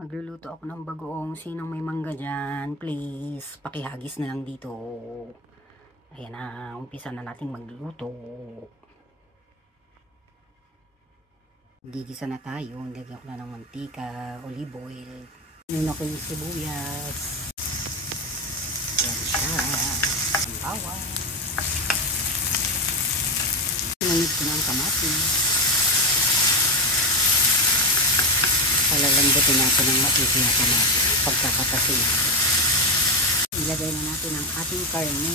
Magluluto ako ng bagoong. Sinong may mangga dyan? Please, pakihagis na lang dito. Ayan na, umpisa na nating magluto. Gigisa na tayo. Lagyan ko na ng mantika, olive oil. Yun ako yung sibuyas. Ayan siya. Ang bawang. Sinunod ko na ang kamatis. Palalambutin natin ng maigi na kamatis pagkakatasin. Ilagay na natin ang ating karne.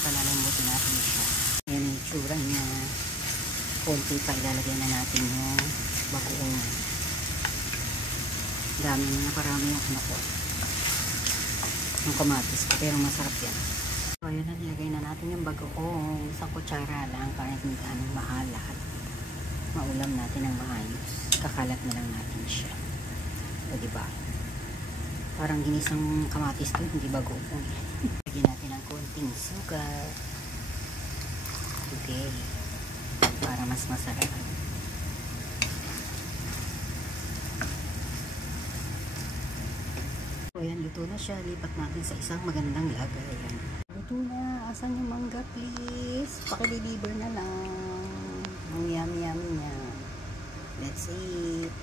Palalambutin natin siya. Ayan yung tsura niya. Konti pa ilalagay na natin yung bagoong. Dami na nakarami yung ano ko. Yung kamatis ko, pero masarap yan. So ayan na, nilagay na natin yung bagoong. Isang kutsara lang para hindi ganong maalat. Maulam natin ng maayos. Kakalat na lang natin siya. O diba? Parang ginisang kamatis to, hindi bagoong. Lagyan natin ng konting sugar. Okay. Para mas masarap. So ayan, luto na siya. Lipat natin sa isang magandang lagay. Ayan. Luto na. Asan yung mangga, please? Pakideliver na lang. Ang yummy-yummy niya. Let's eat.